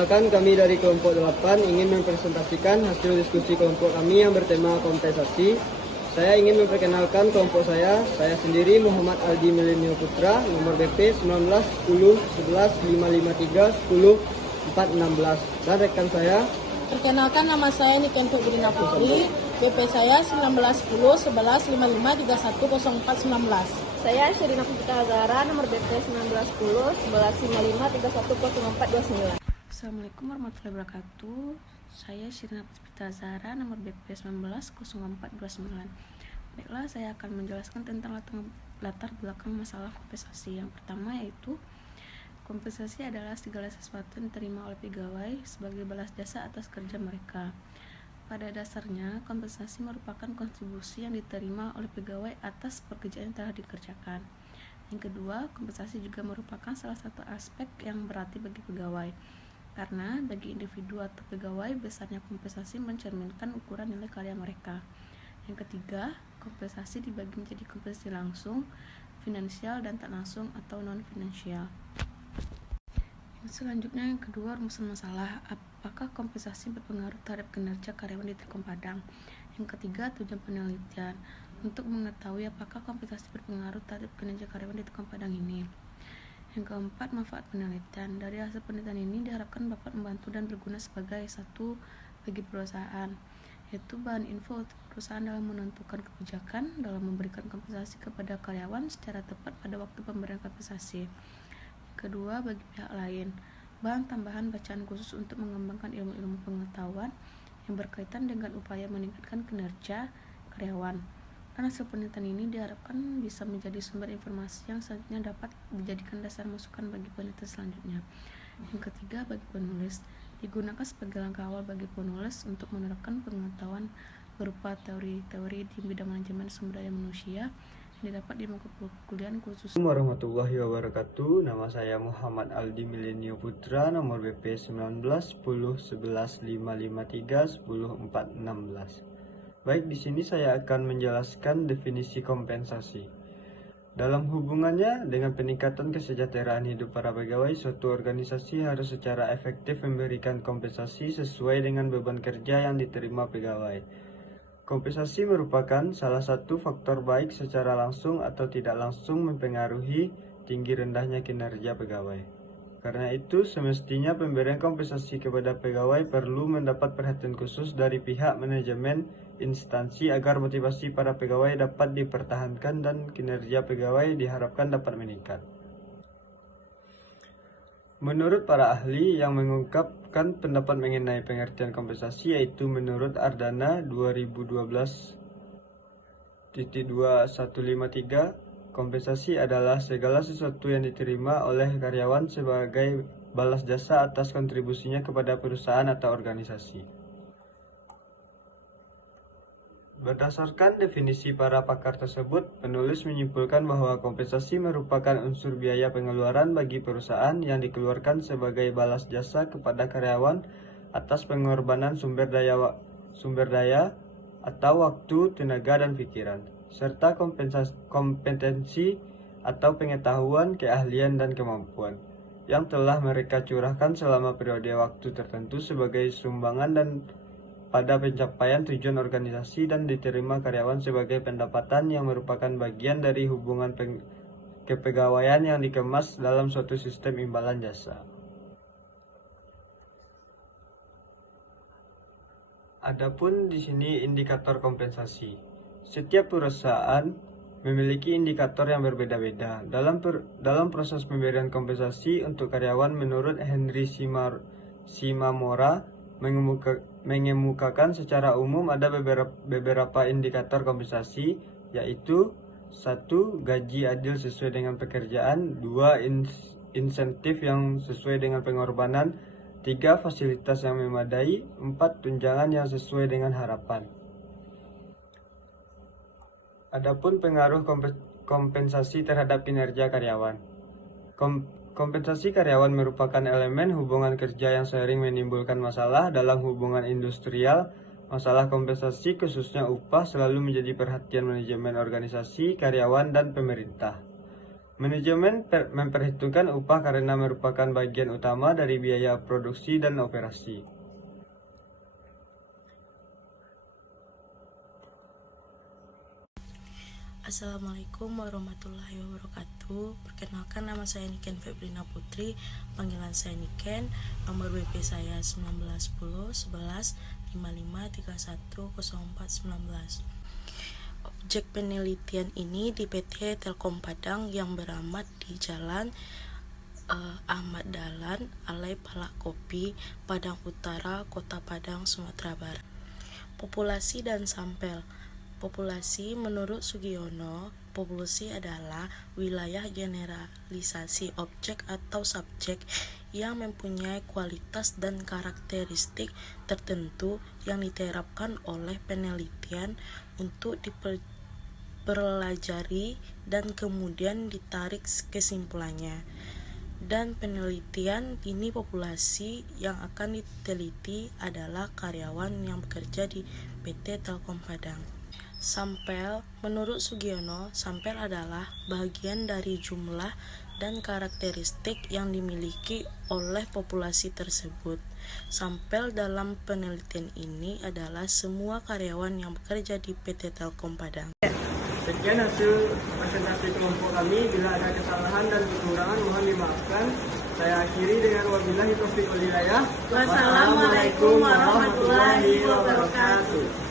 Perkenalkan, kami dari kelompok 8 ingin mempresentasikan hasil diskusi kelompok kami yang bertema kompensasi. Saya ingin memperkenalkan kelompok saya sendiri Muhammad Aldi Milenio Putra, nomor BP 19 10 11 553 10 416, dan rekan saya. Perkenalkan, nama saya Nikentuk Budina Putri, BP saya 19 10 11 55 31 04 19. Saya Sherina Putra Azara, nomor BP 19 10 11 55 31 04 29. Assalamualaikum warahmatullahi wabarakatuh. Saya Sherina Putra Azara, nomor BP 19 04 29. Baiklah, saya akan menjelaskan tentang latar belakang masalah kompensasi. Yang pertama yaitu kompensasi adalah segala sesuatu yang diterima oleh pegawai sebagai balas jasa atas kerja mereka. Pada dasarnya, kompensasi merupakan kontribusi yang diterima oleh pegawai atas pekerjaan yang telah dikerjakan. Yang kedua, kompensasi juga merupakan salah satu aspek yang berarti bagi pegawai, karena bagi individu atau pegawai, besarnya kompensasi mencerminkan ukuran nilai karya mereka. Yang ketiga, kompensasi dibagi menjadi kompensasi langsung, finansial, dan tak langsung atau non-finansial. Selanjutnya, yang kedua, rumusan masalah. Apakah kompensasi berpengaruh terhadap kinerja karyawan di Telkom Padang? Yang ketiga, tujuan penelitian. Untuk mengetahui apakah kompensasi berpengaruh terhadap kinerja karyawan di Telkom Padang ini. Yang keempat, manfaat penelitian. Dari hasil penelitian ini diharapkan dapat membantu dan berguna sebagai satu bagi perusahaan, yaitu bahan info untuk perusahaan dalam menentukan kebijakan dalam memberikan kompensasi kepada karyawan secara tepat pada waktu pemberian kompensasi. Kedua, bagi pihak lain, bahan tambahan bacaan khusus untuk mengembangkan ilmu-ilmu pengetahuan yang berkaitan dengan upaya meningkatkan kinerja karyawan. Dan hasil penelitian ini diharapkan bisa menjadi sumber informasi yang selanjutnya dapat dijadikan dasar masukan bagi penelitian selanjutnya. Yang ketiga, bagi penulis, digunakan sebagai langkah awal bagi penulis untuk menerapkan pengetahuan berupa teori-teori di bidang manajemen sumber daya manusia didapat di mata kuliah khusus. Warahmatullahi wabarakatuh. Nama saya Muhammad Aldi Milenio Putra, nomor BP 19 10 11 553 10 416. Baik, di sini saya akan menjelaskan definisi kompensasi. Dalam hubungannya dengan peningkatan kesejahteraan hidup para pegawai, suatu organisasi harus secara efektif memberikan kompensasi sesuai dengan beban kerja yang diterima pegawai. Kompensasi merupakan salah satu faktor baik secara langsung atau tidak langsung mempengaruhi tinggi rendahnya kinerja pegawai. Karena itu, semestinya pemberian kompensasi kepada pegawai perlu mendapat perhatian khusus dari pihak manajemen instansi agar motivasi para pegawai dapat dipertahankan dan kinerja pegawai diharapkan dapat meningkat. Menurut para ahli yang mengungkapkan pendapat mengenai pengertian kompensasi, yaitu menurut Ardana 2012.2153, kompensasi adalah segala sesuatu yang diterima oleh karyawan sebagai balas jasa atas kontribusinya kepada perusahaan atau organisasi. Berdasarkan definisi para pakar tersebut, penulis menyimpulkan bahwa kompensasi merupakan unsur biaya pengeluaran bagi perusahaan yang dikeluarkan sebagai balas jasa kepada karyawan atas pengorbanan sumber daya atau waktu, tenaga, dan pikiran, serta kompetensi atau pengetahuan, keahlian, dan kemampuan yang telah mereka curahkan selama periode waktu tertentu sebagai sumbangan dan pada pencapaian tujuan organisasi, dan diterima karyawan sebagai pendapatan yang merupakan bagian dari hubungan kepegawaian yang dikemas dalam suatu sistem imbalan jasa. Adapun di sini indikator kompensasi. Setiap perusahaan memiliki indikator yang berbeda-beda. Dalam proses pemberian kompensasi untuk karyawan, menurut Henry Simamora, mengemukakan secara umum ada beberapa indikator kompensasi, yaitu 1. Gaji adil sesuai dengan pekerjaan. 2. Insentif yang sesuai dengan pengorbanan. 3. Fasilitas yang memadai. 4. Tunjangan yang sesuai dengan harapan. Adapun pengaruh kompensasi terhadap kinerja karyawan. Kompensasi karyawan merupakan elemen hubungan kerja yang sering menimbulkan masalah dalam hubungan industrial. Masalah kompensasi, khususnya upah, selalu menjadi perhatian manajemen organisasi, karyawan, dan pemerintah. Manajemen memperhitungkan upah karena merupakan bagian utama dari biaya produksi dan operasi. Assalamualaikum warahmatullahi wabarakatuh. Perkenalkan, nama saya Niken Febrina Putri, panggilan saya Niken, nomor BP saya 1910 11 55 31 04 19. Objek penelitian ini di PT Telkom Padang yang beramat di Jalan Ahmad Dahlan, Alai Palak Kopi, Padang Utara, Kota Padang, Sumatera Barat. Populasi dan sampel. Populasi menurut Sugiono, populasi adalah wilayah generalisasi objek atau subjek yang mempunyai kualitas dan karakteristik tertentu yang diterapkan oleh penelitian untuk dipelajari dan kemudian ditarik kesimpulannya. Dan penelitian ini populasi yang akan diteliti adalah karyawan yang bekerja di PT Telkom Padang. Sampel, menurut Sugiono, sampel adalah bagian dari jumlah dan karakteristik yang dimiliki oleh populasi tersebut. Sampel dalam penelitian ini adalah semua karyawan yang bekerja di PT Telkom Padang. Sekian hasil presentasi kelompok kami. Bila ada kesalahan dan kekurangan mohon dimaafkan. Saya akhiri dengan wabillahi taufiq wal hidayah. Wassalamualaikum warahmatullahi wabarakatuh.